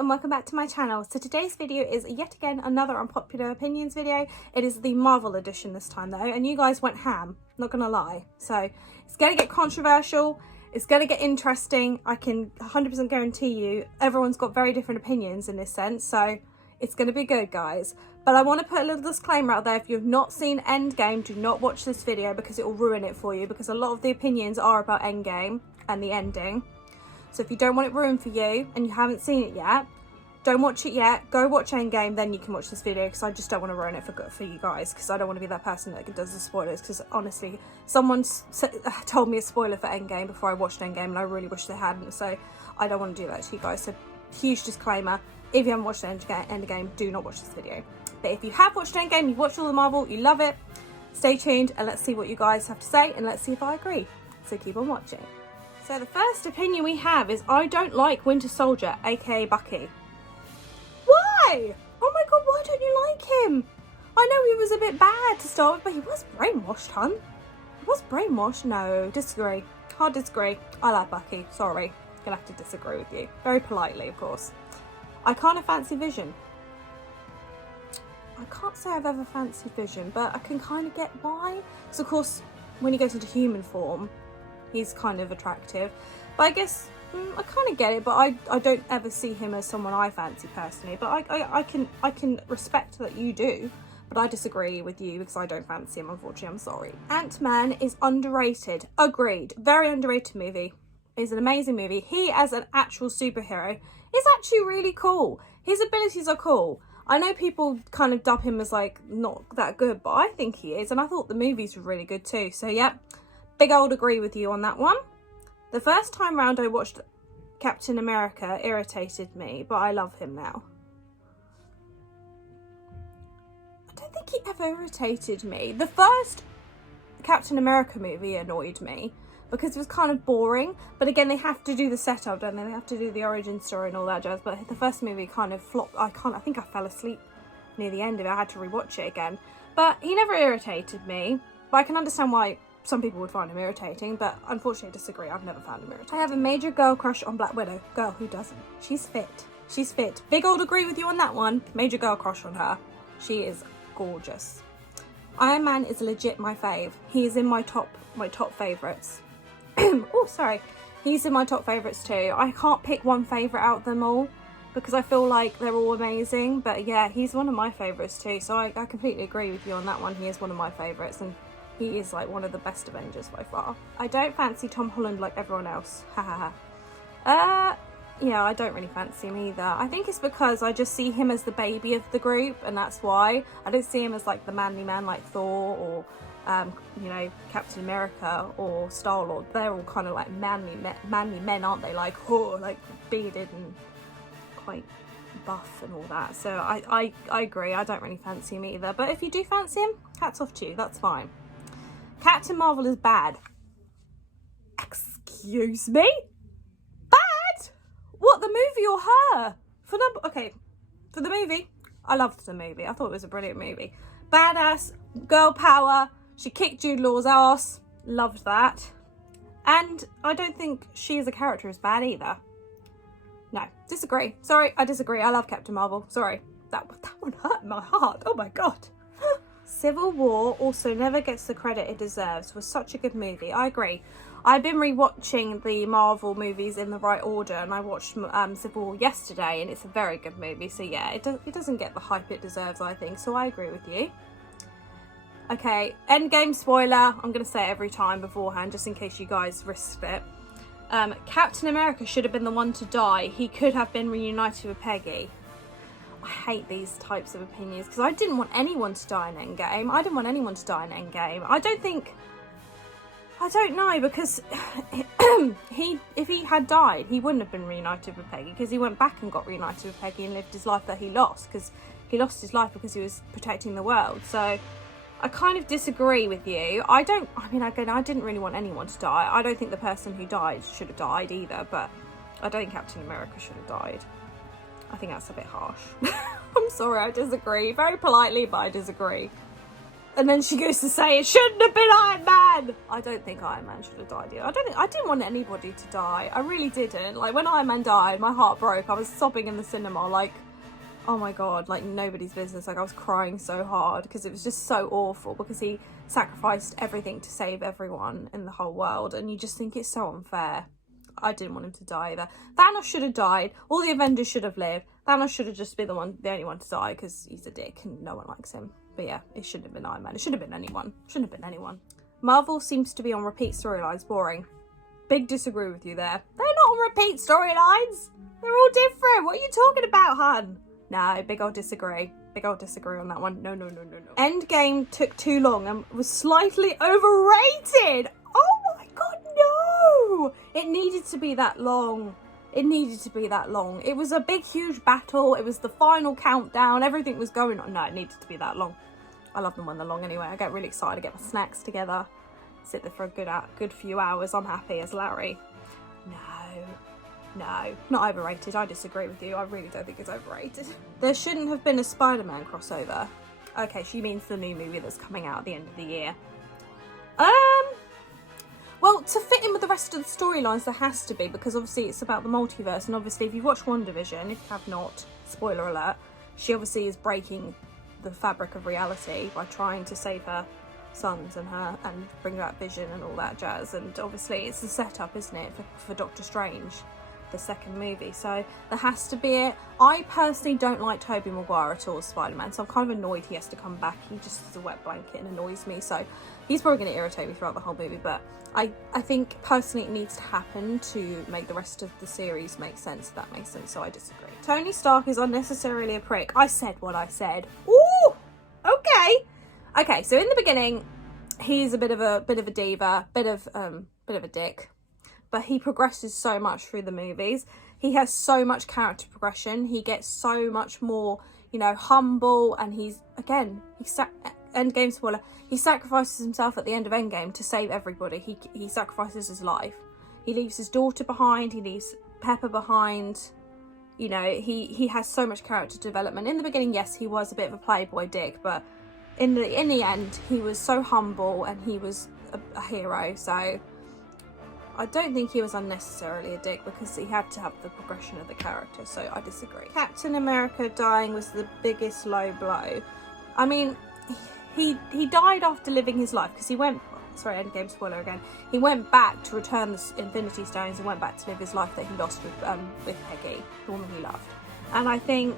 and welcome back to my channel. So today's video is yet again another unpopular opinions video. It is the Marvel edition this time though, and you guys went ham, not gonna lie. So it's gonna get controversial, it's gonna get interesting. I can 100% guarantee you everyone's got very different opinions in this sense, so it's gonna be good, guys. But I want to put a little disclaimer out there: if you've not seen Endgame, do not watch this video because it will ruin it for you, because a lot of the opinions are about Endgame and the ending. So if you don't want it ruined for you and you haven't seen it yet, don't watch it yet. Go watch Endgame, then you can watch this video, because I just don't want to ruin it for you guys, because I don't want to be that person that does the spoilers. Because honestly, someone told me a spoiler for Endgame before I watched Endgame, and I really wish they hadn't. So I don't want to do that to you guys. So huge disclaimer: if you haven't watched Endgame, do not watch this video. But if you have watched Endgame, you've watched all the Marvel, you love it, stay tuned and let's see what you guys have to say, and let's see if I agree. So keep on watching. So the first opinion we have is: I don't like Winter Soldier, aka Bucky. Why? Oh my god, why don't you like him? I know he was a bit bad to start with, but he was brainwashed, hun. He was brainwashed. No, disagree. Hard disagree. I like Bucky. Sorry. Gonna have to disagree with you. Very politely, of course. I kind of fancy Vision. I can't say I've ever fancied Vision, but I can kind of get why. Because of course, when he goes into human form, he's kind of attractive. But I guess I kind of get it, but I don't ever see him as someone I fancy personally. But I can respect that you do, but I disagree with you because I don't fancy him, unfortunately. I'm sorry. Ant-Man is underrated. Agreed. Very underrated movie. It's an amazing movie. He as an actual superhero is actually really cool. His abilities are cool. I know people kind of dub him as like not that good, but I think he is, and I thought the movies were really good too. So yeah, big old agree with you on that one. The first time round I watched Captain America irritated me, but I love him now. I don't think he ever irritated me. The first Captain America movie annoyed me because it was kind of boring, but again, they have to do the setup, don't they? They have to do the origin story and all that jazz, but the first movie kind of flopped. I think I fell asleep near the end of it. I had to rewatch it again. But he never irritated me, but I can understand why some people would find him irritating, but unfortunately I disagree. I've never found him irritating. I have a major girl crush on Black Widow. Girl, who doesn't? She's fit. She's fit. Big old agree with you on that one. Major girl crush on her. She is gorgeous. Iron Man is legit my fave. He is in my top favourites. Oh, sorry. He's in my top favourites too. I can't pick one favourite out of them all because I feel like they're all amazing. But yeah, he's one of my favourites too. So I completely agree with you on that one. He is one of my favourites, and he is like one of the best Avengers by far. I don't fancy Tom Holland like everyone else. Ha ha ha. Yeah, I don't really fancy him either. I think it's because I just see him as the baby of the group, and that's why. I don't see him as like the manly man like Thor or you know, Captain America or Star-Lord. They're all kind of like manly men, aren't they? Like, oh, like bearded and quite buff and all that. So I agree. I don't really fancy him either. But if you do fancy him, hats off to you. That's fine. Captain Marvel is bad. Excuse me? Bad? What, the movie or her? For the movie. I loved the movie. I thought it was a brilliant movie. Badass, girl power. She kicked Jude Law's ass. Loved that. And I don't think she as a character is bad either. No, disagree. Sorry, I disagree. I love Captain Marvel. Sorry. That one hurt my heart. Oh my god. Civil War also never gets the credit it deserves. Was such a good movie. I agree. I've been rewatching the Marvel movies in the right order, and I watched Civil War yesterday, and it's a very good movie. So yeah, it doesn't get the hype it deserves, I think. So I agree with you. Okay, Endgame spoiler. I'm going to say it every time beforehand, just in case you guys risked it. Captain America should have been the one to die. He could have been reunited with Peggy. I hate these types of opinions because I didn't want anyone to die in Endgame. I didn't want anyone to die in Endgame. I don't know, because if he had died, he wouldn't have been reunited with Peggy, because he went back and got reunited with Peggy and lived his life that he lost, because he lost his life because he was protecting the world. So I kind of disagree with you. I didn't really want anyone to die. I don't think the person who died should have died either, but I don't think Captain America should have died. I think that's a bit harsh. I'm sorry, I disagree. Very politely, but I disagree. And then she goes to say, it shouldn't have been Iron Man. I don't think Iron Man should have died either. I didn't want anybody to die. I really didn't. Like, when Iron Man died, my heart broke. I was sobbing in the cinema, like, oh my God, like nobody's business. Like, I was crying so hard because it was just so awful, because he sacrificed everything to save everyone in the whole world. And you just think it's so unfair. I didn't want him to die either. Thanos should have died. All the Avengers should have lived. Thanos should have just been the only one to die, because he's a dick and no one likes him. But yeah, it shouldn't have been Iron Man. It should have been anyone. Shouldn't have been anyone. Marvel seems to be on repeat storylines. Boring. Big disagree with you there. They're not on repeat storylines. They're all different. What are you talking about, hun? No, big old disagree. Big old disagree on that one. No. Endgame took too long and was slightly overrated. Oh my God, no! It needed to be that long. It needed to be that long. It was a big, huge battle. It was the final countdown. Everything was going on. No, it needed to be that long. I love them when they're long anyway. I get really excited. I get my snacks together. Sit there for a good few hours. I'm happy as Larry. No, not overrated. I disagree with you. I really don't think it's overrated. There shouldn't have been a Spider-Man crossover. Okay, she means the new movie that's coming out at the end of the year. Well, to fit in with the rest of the storylines, there has to be, because obviously it's about the multiverse, and obviously if you've watched WandaVision, if you have not, spoiler alert, she obviously is breaking the fabric of reality by trying to save her sons and bring back Vision and all that jazz. And obviously it's the setup, isn't it, for Doctor Strange, the second movie. So there has to be it. I personally don't like Tobey Maguire at all as Spider-Man, so I'm kind of annoyed he has to come back. He just is a wet blanket and annoys me, so he's probably going to irritate me throughout the whole movie. But I think personally it needs to happen to make the rest of the series make sense, if that makes sense. So I disagree. Tony Stark is unnecessarily a prick. I said what I said. Ooh, okay, so in the beginning he's a bit of a diva, bit of a dick, but he progresses so much through the movies. He has so much character progression. He gets so much more, humble, and Endgame spoiler, he sacrifices himself at the end of Endgame to save everybody. He sacrifices his life. He leaves his daughter behind. He leaves Pepper behind. He has so much character development. In the beginning, yes, he was a bit of a playboy dick, but in the end, he was so humble and he was a hero. So I don't think he was unnecessarily a dick, because he had to have the progression of the character. So I disagree. Captain America dying was the biggest low blow. I mean, he died after living his life, because he went, sorry, Endgame spoiler again, he went back to return the Infinity Stones and went back to live his life that he lost with Peggy, the woman he loved. And I think,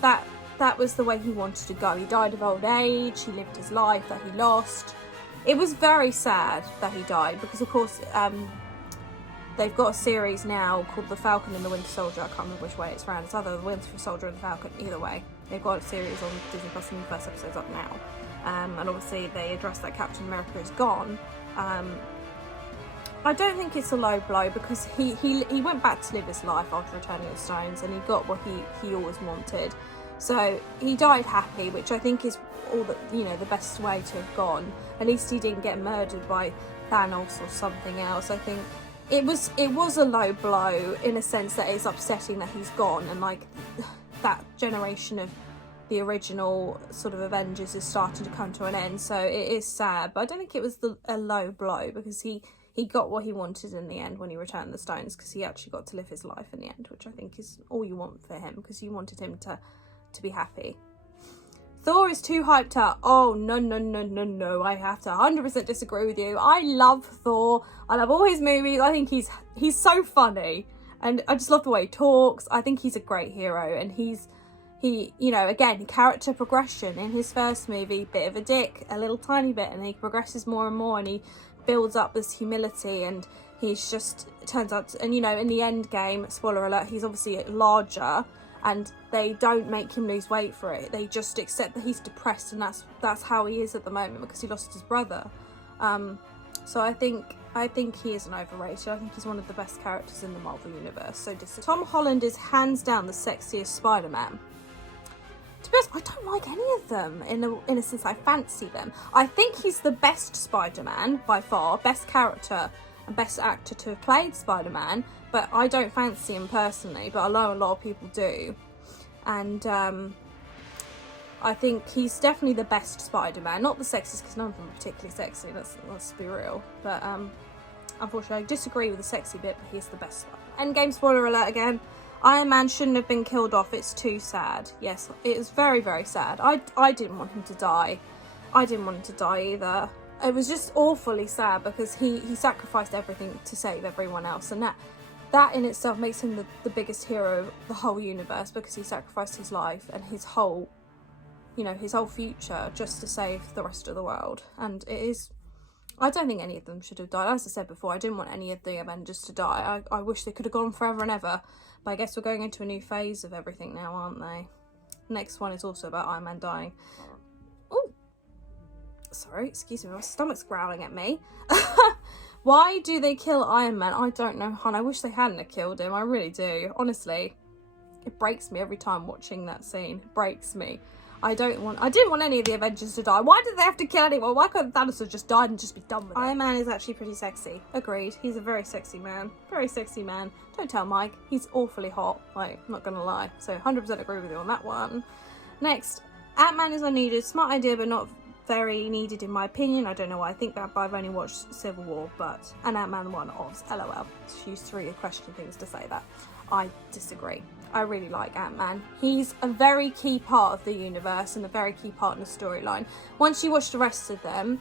that was the way he wanted to go. He died of old age, he lived his life that he lost. It was very sad that he died, because of course they've got a series now called The Falcon and the Winter Soldier. I can't remember which way it's around. It's either the Winter Soldier and the Falcon. Either way, they've got a series on Disney Plus, and the first episode's up now. And obviously they address that Captain America is gone. I don't think it's a low blow, because he went back to live his life after returning the stones, and he got what he always wanted. So he died happy, which I think is all that, the best way to have gone. At least he didn't get murdered by Thanos or something else. I think it was a low blow in a sense that it's upsetting that he's gone, and like that generation of the original sort of Avengers is starting to come to an end. So it is sad, but I don't think it was a low blow, because he got what he wanted in the end when he returned the stones, because he actually got to live his life in the end, which I think is all you want for him, because you wanted him to be happy. Thor is too hyped up. Oh, no. I have to 100% disagree with you. I love Thor. I love all his movies. I think he's so funny. And I just love the way he talks. I think he's a great hero. And he, again, character progression. In his first movie, bit of a dick, a little tiny bit. And he progresses more and more. And he builds up this humility. And he's just, it turns out, and in the end game, spoiler alert, he's obviously larger. And they don't make him lose weight for it. They just accept that he's depressed, and that's how he is at the moment, because he lost his brother. So I think he isn't overrated. I think he's one of the best characters in the Marvel universe. So Tom Holland is hands down the sexiest Spider-Man. To be honest, I don't like any of them in a sense I fancy them. I think he's the best Spider-Man by far, best character and best actor to have played Spider-Man. But I don't fancy him personally, but I know a lot of people do. And I think he's definitely the best Spider-Man. Not the sexiest, because none of them are particularly sexy, let's be real. But unfortunately I disagree with the sexy bit, but he's the best Spider-Man. Endgame spoiler alert again. Iron Man shouldn't have been killed off. It's too sad. Yes, it is very, very sad. I didn't want him to die. I didn't want him to die either. It was just awfully sad because he sacrificed everything to save everyone else, and that in itself makes him the biggest hero of the whole universe, because he sacrificed his life and his whole, you know, his whole future just to save the rest of the world. And it is, I don't think any of them should have died. As I said before, I didn't want any of the Avengers to die. I wish they could have gone forever and ever, but I guess we're going into a new phase of everything now, aren't they? Next one is also about Iron Man dying. Oh, sorry, excuse me, my stomach's growling at me. Why do they kill Iron Man? I don't know, hon. I wish they hadn't have killed him. I really do. Honestly, it breaks me every time watching that scene. It breaks me. I didn't want any of the Avengers to die. Why did they have to kill anyone? Why couldn't Thanos have just died and just be done with it? Iron Man is actually pretty sexy. Agreed. He's a very sexy man. Very sexy man. Don't tell Mike. He's awfully hot. Like, I'm not gonna lie. So 100% agree with you on that one. Next, Ant-Man is unneeded. Smart idea, but not very needed in my opinion. I don't know why I think that, but I've only watched Civil War, and Ant-Man 1 obs. LOL. She used 3 question things to say that. I disagree. I really like Ant-Man. He's a very key part of the universe and a very key part in the storyline. Once you watch the rest of them,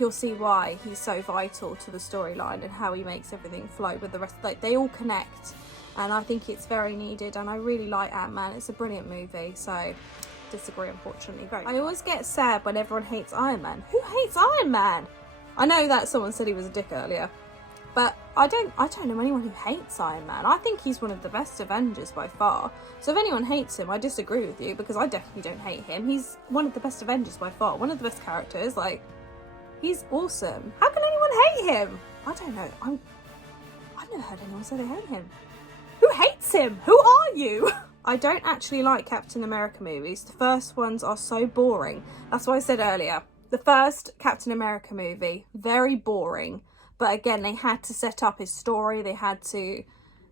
you'll see why he's so vital to the storyline and how he makes everything flow with the rest. Like, they all connect, and I think it's very needed, and I really like Ant-Man. It's a brilliant movie, so disagree, unfortunately. I always get sad when everyone hates Iron Man. Who hates Iron Man? I know that someone said he was a dick earlier, but I don't know anyone who hates Iron Man. I think he's one of the best Avengers by far. So if anyone hates him, I disagree with you, because I definitely don't hate him. He's one of the best Avengers by far. One of the best characters. Like, he's awesome. How can anyone hate him? I don't know. I've never heard anyone say they hate him. Who hates him? Who are you? I don't actually like Captain America movies. The first ones are so boring. That's what I said earlier. The first Captain America movie, very boring. But again, they had to set up his story. They had to,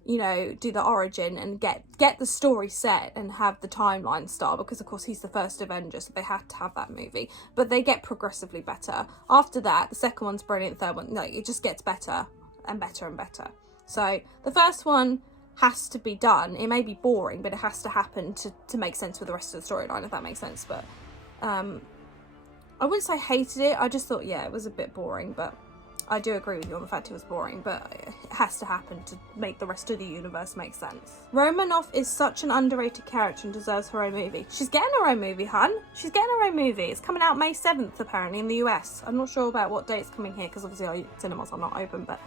you know, do the origin and get the story set and have the timeline start, because of course he's the first Avenger, so they had to have that movie. But they get progressively better. After that, the second one's brilliant, third one, like, it just gets better and better and better. So the first one has to be done. It may be boring, but it has to happen to make sense with the rest of the storyline, if that makes sense. But I wouldn't say I hated it. I just thought, yeah, it was a bit boring, but I do agree with you on the fact it was boring, but it has to happen to make the rest of the universe make sense. Romanoff is such an underrated character and deserves her own movie. She's getting her own movie, hun. She's getting her own movie. It's coming out May 7th, apparently, in the US. I'm not sure about what day it's coming here, because obviously our cinemas are not open, but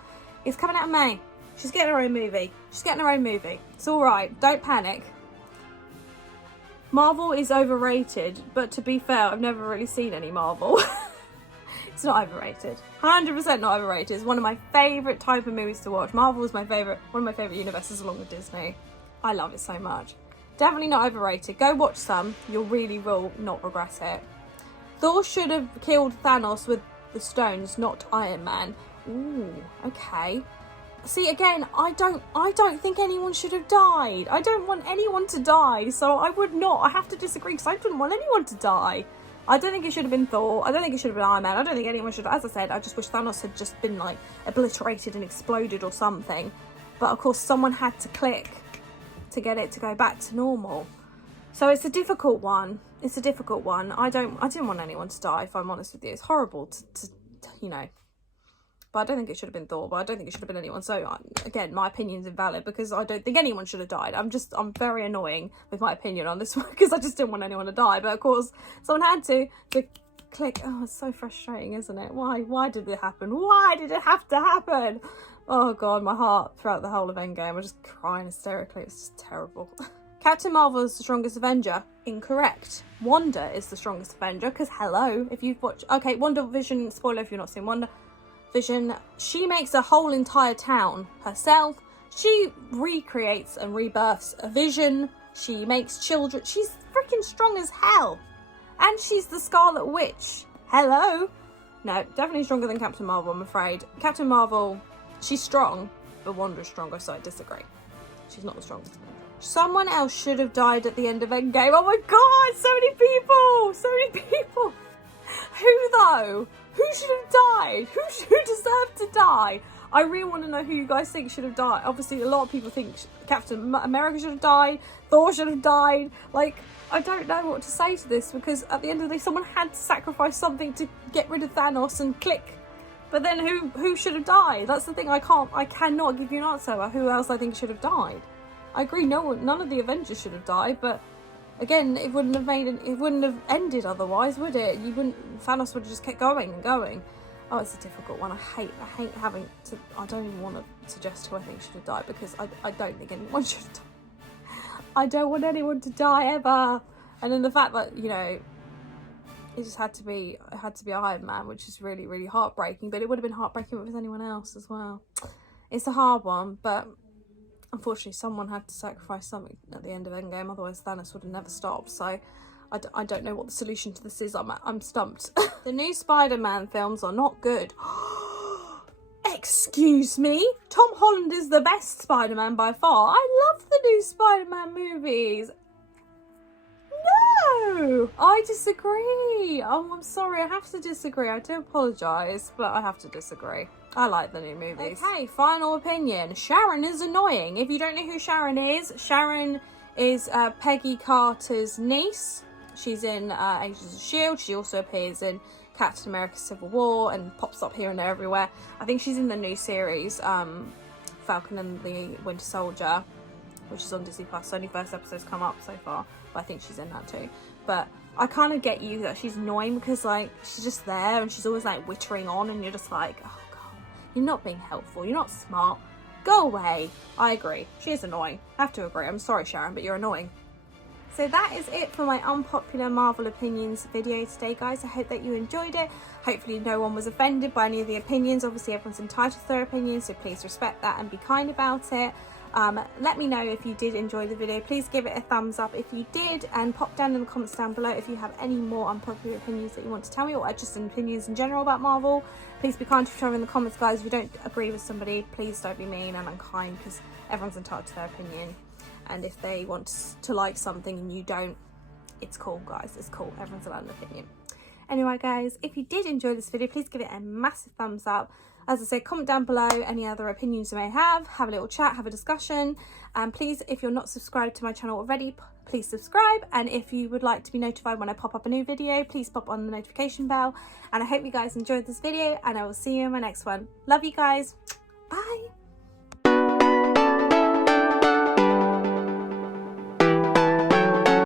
it's coming out in May. She's getting her own movie. She's getting her own movie. It's alright. Don't panic. Marvel is overrated, but to be fair, I've never really seen any Marvel. It's not overrated. 100% not overrated. It's one of my favourite type of movies to watch. Marvel is one of my favourite universes along with Disney. I love it so much. Definitely not overrated. Go watch some. You really will not regret it. Thor should have killed Thanos with the stones, not Iron Man. Ooh, okay. See, again, I don't think anyone should have died. I don't want anyone to die, so I would not. I have to disagree, because I didn't want anyone to die. I don't think it should have been Thor. I don't think it should have been Iron Man. I don't think anyone should have. As I said, I just wish Thanos had just been, like, obliterated and exploded or something. But, of course, someone had to click to get it to go back to normal. So it's a difficult one. It's a difficult one. I didn't want anyone to die, if I'm honest with you. It's horrible to you know. But I don't think it should have been Thor, but I don't think it should have been anyone. So, again, my opinion's invalid, because I don't think anyone should have died. I'm very annoying with my opinion on this one, because I just didn't want anyone to die. But, of course, someone had to click. Oh, it's so frustrating, isn't it? Why did it happen? Why did it have to happen? Oh, God, my heart throughout the whole of Endgame. I just crying hysterically. It's just terrible. Captain Marvel is the strongest Avenger. Incorrect. Wanda is the strongest Avenger, because, hello, if you've watched... Okay, WandaVision, spoiler if you've not seen Wanda. Vision, she makes a whole entire town herself. She recreates and rebirths a Vision. She makes children. She's freaking strong as hell. And she's the Scarlet Witch. Hello? No, definitely stronger than Captain Marvel, I'm afraid. Captain Marvel, she's strong, but Wanda's stronger, so I disagree. She's not the strongest. Someone else should have died at the end of Endgame. Oh my god, so many people! So many people! Who though? Who should have died? Who deserved to die? I really want to know who you guys think should have died. Obviously, a lot of people think Captain America should have died. Thor should have died. Like, I don't know what to say to this, because at the end of the day, someone had to sacrifice something to get rid of Thanos and click. But then who should have died? That's the thing. I cannot give you an answer about who else I think should have died. I agree, none of the Avengers should have died, but again, it wouldn't have ended otherwise, would it? Thanos would have just kept going and going. Oh, it's a difficult one. I hate having to. I don't even want to suggest who I think should have died, because I don't think anyone should have died. I don't want anyone to die ever. And then the fact that, you know, it had to be Iron Man, which is really, really heartbreaking. But it would have been heartbreaking if it was anyone else as well. It's a hard one, but unfortunately, someone had to sacrifice something at the end of Endgame, otherwise Thanos would have never stopped. So I don't know what the solution to this is. I'm stumped. The new Spider-Man films are not good. Excuse me? Tom Holland is the best Spider-Man by far. I love the new Spider-Man movies. No! I disagree. Oh, I'm sorry. I have to disagree. I do apologise, but I have to disagree. I like the new movies. Okay, final opinion. Sharon is annoying. If you don't know who Sharon is Peggy Carter's niece. She's in Agents of S.H.I.E.L.D. She also appears in Captain America Civil War and pops up here and there everywhere. I think she's in the new series, Falcon and the Winter Soldier, which is on Disney+. Only first episode's come up so far, but I think she's in that too. But I kind of get you that she's annoying, because like she's just there and she's always like wittering on, and you're just like, oh god, you're not being helpful, you're not smart, go away. I agree, she is annoying. I have to agree. I'm sorry, Sharon, but you're annoying. So that is it for my unpopular Marvel opinions video today, guys. I hope that you enjoyed it. Hopefully no one was offended by any of the opinions. Obviously everyone's entitled to their opinions, so please respect that and be kind about it. Let me know if you did enjoy the video. Please give it a thumbs up if you did, and pop down in the comments down below if you have any more unpopular opinions that you want to tell me, or just opinions in general about Marvel. Please be kind to each other in the comments, guys. If you don't agree with somebody, please don't be mean and unkind, because everyone's entitled to their opinion. And if they want to like something and you don't, it's cool, guys. It's cool. Everyone's allowed an opinion. Anyway, guys, if you did enjoy this video, please give it a massive thumbs up. As I said, comment down below any other opinions you may have a little chat, have a discussion. And please, if you're not subscribed to my channel already, please subscribe. And if you would like to be notified when I pop up a new video, please pop on the notification bell. And I hope you guys enjoyed this video, and I will see you in my next one. Love you guys.